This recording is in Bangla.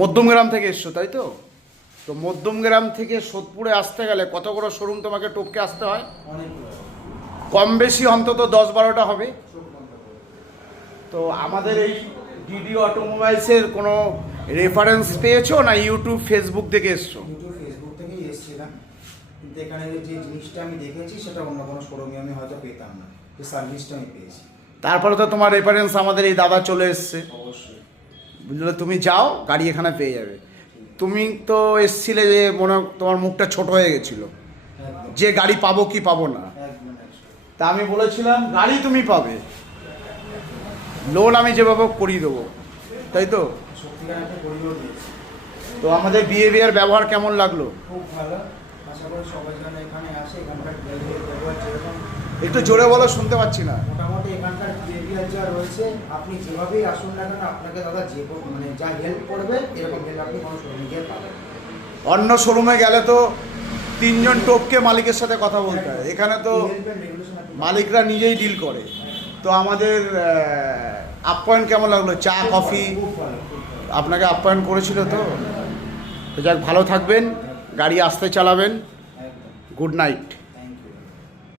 মধ্যমগ্রাম থেকে এসছো তাই তো? তো মধ্যমগ্রাম থেকে সোদপুরে আসতে গেলে কতগুলো শোরুম তোমাকে টপকে আসতে হয়? অনেকগুলো। কম বেশি অন্তত 10-12টা হবে। তো আমাদের এই ডিডি অটোমোবাইলসের কোনো রেফারেন্স পেয়েছো না ইউটিউব ফেসবুক থেকে এসছো? ইউটিউব ফেসবুক থেকেই এসেছিলাম, কিন্তু এখানে যে জিনিসটা আমি দেখেছি সেটা অন্য কোনো শোরুমে আমি হয়তো পেতাম না, যে সার্ভিসটা আমি পেয়েছি। তারপরে তো তোমার রেফারেন্স আমাদের এই দাদা চলে এসছে, অবশ্যই। বুঝলে? তুমি যাও, গাড়ি এখানে পেয়ে যাবে। তুমি তো এসছিলে যে তোমার মুখটা ছোট হয়ে গেছিলো একদম যে গাড়ি পাবো কি পাবো না। একদম। তা আমি বলেছিলাম গাড়ি তুমি পাবে, লোন আমি যেভাবে করিয়ে দেবো, তাই তো? সত্যিকার একটা পরিবার দিয়েছি। তো আমাদের বিহেভিয়ার ব্যবহার কেমন লাগলো? খুব ভালো। আশা করি সবাই যেন এখানে আসে, এখানকার বিহেভিয়ার ব্যবহার যেরকম, একটু জোরে বলো, শুনতে পাচ্ছি না। মোটামুটি এখানকার বিহেভিয়ার যা রয়েছে, আপনি যেভাবেই আসুন না কেন আপনাকে দাদা যে মানে যা হেল্প করবে এরকম হেল্প আপনি কোনো শোরুমে গিয়ে পাবেন। অন্য শোরুমে গেলে তো 3জন টপকে মালিকের সাথে কথা বলতে হয়, এখানে তো মালিকরা নিজেই ডিল করে। তো আমাদের আপ্যায়ন কেমন লাগলো? চা কফি খুব ভালো, খুব ভালো। আপনাকে আপ্যায়ন করেছিল তো? তো যাক, ভালো থাকবেন, গাড়ি আস্তে চালাবেন। একদম। Good night.